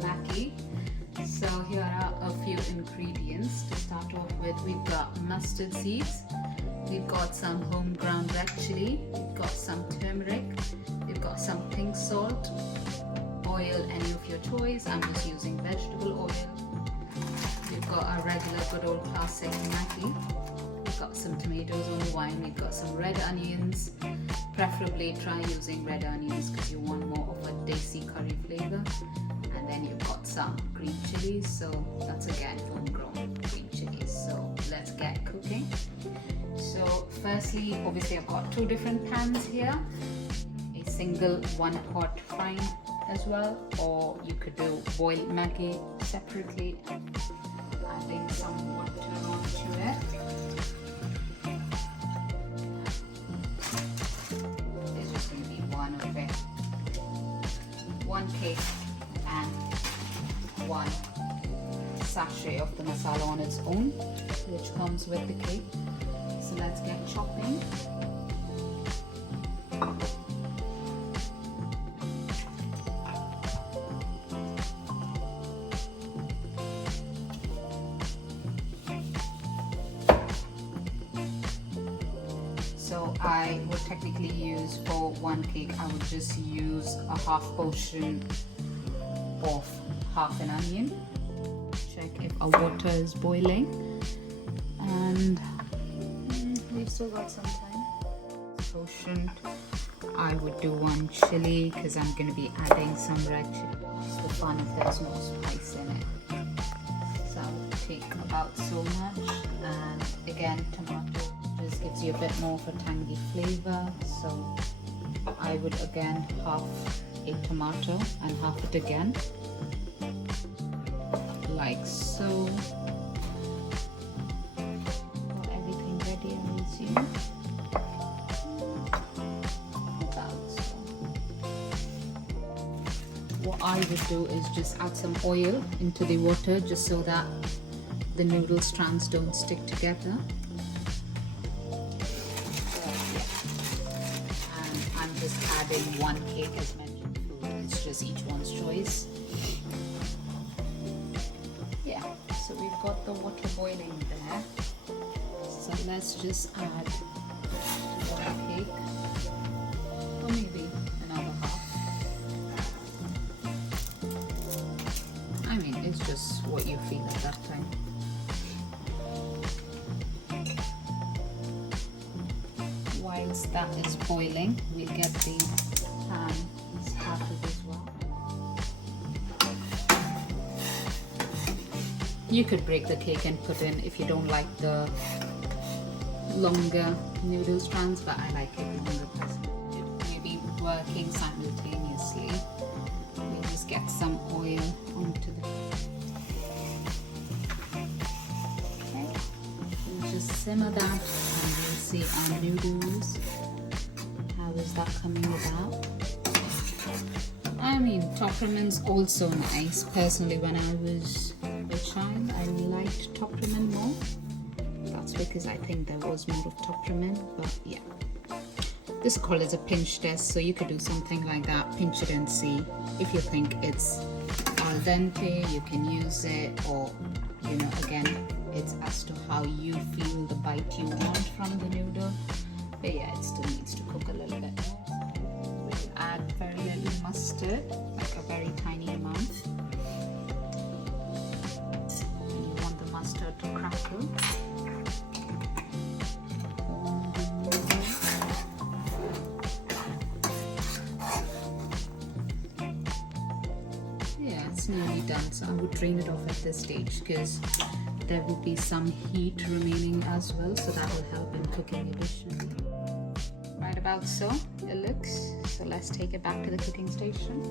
Magggigii. So here are a few ingredients. To start off with, we've got mustard seeds, we've got some home ground red chili, we've got some turmeric, we've got some pink salt, oil any of your choice. I'm just using vegetable oil. We've got our regular good old classic Magggigii. We've got some tomatoes on the vine. We've got some red onions. Preferably try using red onions because you want more of a desi curry flavor. And then you've got some green chilies. So that's again homegrown green chilies. So let's get cooking. So firstly, obviously I've got two different pans here. A single one pot frying as well, or you could do boiled Magggigii separately. Adding some water onto it. There's just going to be one of it. One cake and one sachet of the masala on its own, which comes with the cake. So let's get chopping. So I would technically use, for one cake, I would just use a half portion of half an onion. Check if our water is boiling, and we've still got some time. Portion, I would do one chili because I'm going to be adding some red chili. It's the fun if there's no spice in it. So I would take about so much, and again, tomato just gives you a bit more of a tangy flavor. So I would again half a tomato and half it again, like so. Got everything ready, I assume. About so. What I would do is just add some oil into the water just so that the noodle strands don't stick together. I'm just adding one cake as mentioned. It's just each one's choice. Yeah, so we've got the water boiling there. So let's just add one cake, or maybe another half. I mean, it's just what you feel at that time. Whilst that is boiling, we'll get the pan started as well. You could break the cake and put in if you don't like the longer noodle strands, but I like it longer personally. Maybe working simultaneously. We'll just get some oil onto the okay. We'll just simmer that, and we'll see our noodles. How is that coming about? I mean, top ramen's also nice. Personally, when I was a child, I liked top ramen more. That's because I think there was more of top ramen, but yeah. This is called as a pinch test, so you could do something like that. Pinch it and see. If you think it's al dente, you can use it, or you know, again, it's as to how you feel the bite you want from the noodle. But yeah, it still needs to cook a little bit more. We'll add very little mustard, like a very tiny amount. And you want the mustard to crackle. Yeah, it's nearly done, so I would drain it off at this stage because there will be some heat remaining as well, so that will help in cooking additionally. Right about so it looks. So let's take it back to the cooking station.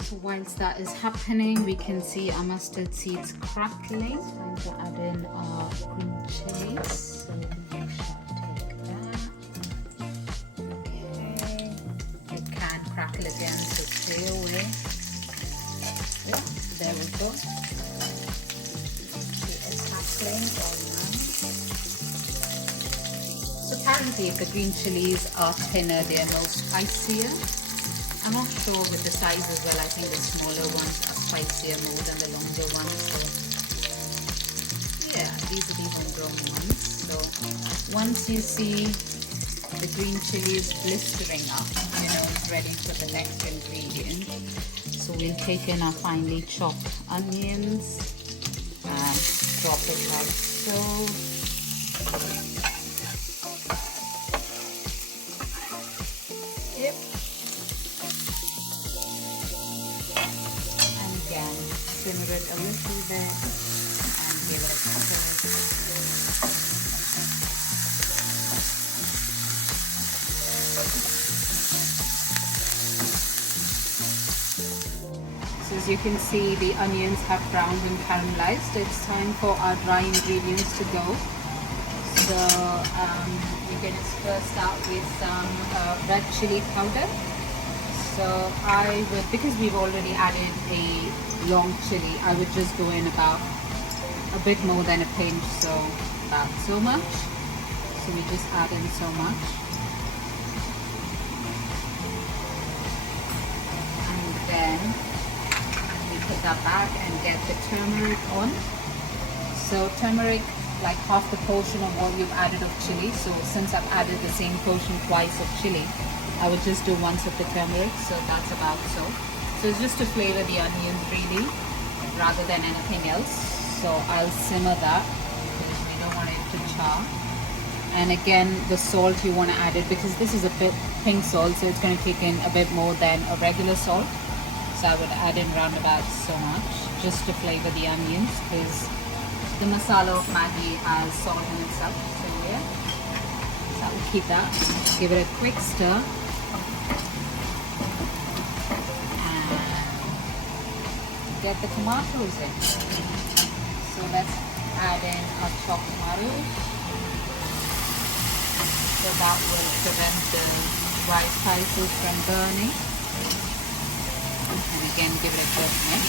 So whilst that is happening, we can see our mustard seeds crackling. Time to add in our green chilies. So we shall take that. Okay. It can crackle again, so stay away. Yeah, there we go. See, it's happening all now. So say if the green chilies are thinner, they are more spicier. I'm not sure with the size as well. I think the smaller ones are spicier more than the longer ones. So yeah, these are the homegrown ones. So once you see the green chilies blistering up, you know it's ready for the next ingredient. So we'll take in our finely chopped onions and drop it like so. Yep. And again, simmer it a little bit and give it a cover. So as you can see, the onions have browned and caramelized. It's time for our dry ingredients to go. So we're going to first start with some red chili powder. So I would, because we've already added a long chili, I would just go in about a bit more than a pinch, so about so much. So we just add in so much. And then we put that back and get the turmeric on. So turmeric, like half the portion of what you've added of chili. So since I've added the same portion twice of chili, I would just do once of the turmeric. So that's about so. So it's just to flavor the onions really, rather than anything else. So I'll simmer that because we don't want it to char. And again, the salt you want to add it because this is a bit pink salt, so it's going to kick in a bit more than a regular salt. So I would add in round about so much just to flavor the onions because the masala of Maggi has salt in itself. So yeah, so I will keep that. Give it a quick stir. And get the tomatoes in. So let's add in our chopped tomatoes. So that will prevent the dry spices from burning. And again, give it a good mix.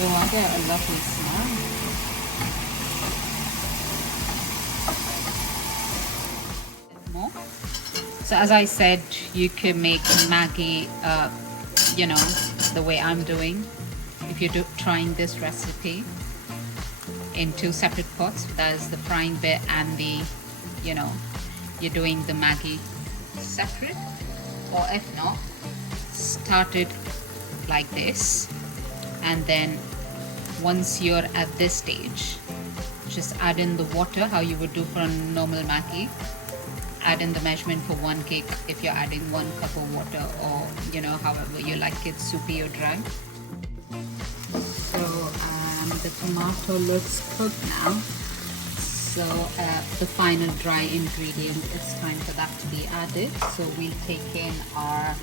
We want to get a lovely smell. More. So as I said, you can make Maggi, you know, the way I'm doing. If you're trying this recipe in two separate pots, that is the frying bit and the, you know, you're doing the Maggi separate. Or if not, start it like this, and then once you're at this stage, just add in the water how you would do for a normal Maggi. Add in the measurement for 1 cake if you're adding 1 cup of water, or you know, however you like it, soupy or dry. So the tomato looks cooked now. So the final dry ingredient, it's time for that to be added. So we'll take in our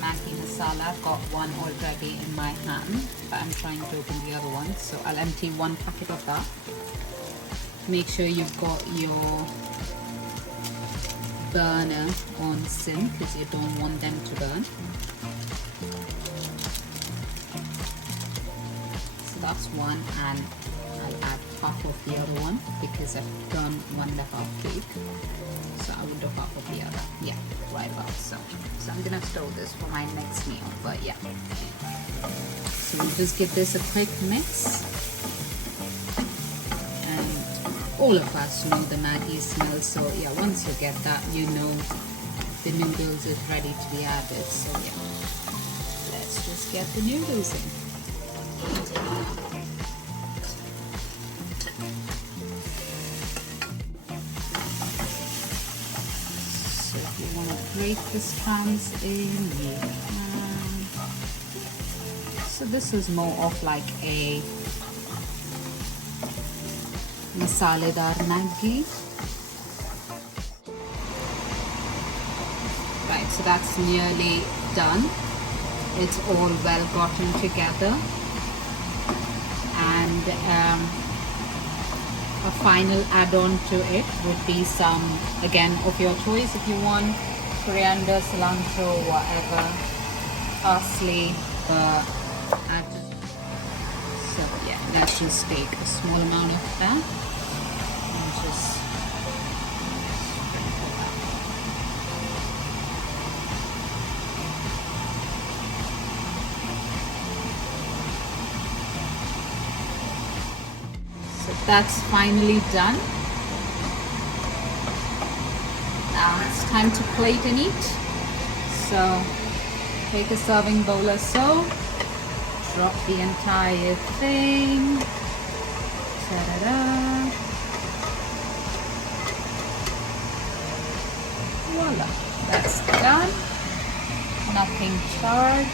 Maggi masala. I've got one already in my hand, but I'm trying to open the other one. So I'll empty 1 packet of that. Make sure you've got your burner on sim because you don't want them to burn. So that's one, and I'll add half of the other one because I've done 1.5 cake. So I will do half of the other. Yeah, right about so. So I'm gonna store this for my next meal, but yeah. So we'll just give this a quick mix. All of us know the Maggi smell, so yeah, once you get that, you know the noodles is ready to be added. So yeah, let's just get the noodles in. So if you want to break the strands in, you can. So this is more of like a masaledar Maggi. Right, so that's nearly done. It's all well gotten together. And a final add-on to it would be some, again, of your choice if you want, coriander, cilantro, whatever, parsley, so yeah, let's just take a small amount of that and just spread that's finally done. Now it's time to plate and eat. So take a serving bowl or so, drop the entire thing. Ta-da-da. Voila, that's done. Nothing charred.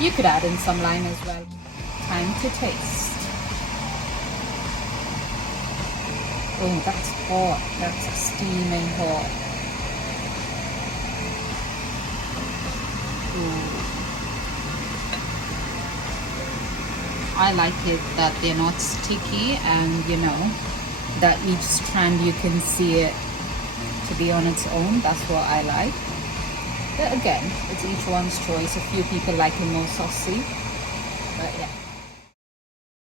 You could add in some lime as well. Time to taste. Oh, that's hot. That's steaming hot. Ooh. I like it that they're not sticky, and you know that each strand you can see it to be on its own. That's what I like. But again, it's each one's choice. A few people like it more saucy, but yeah.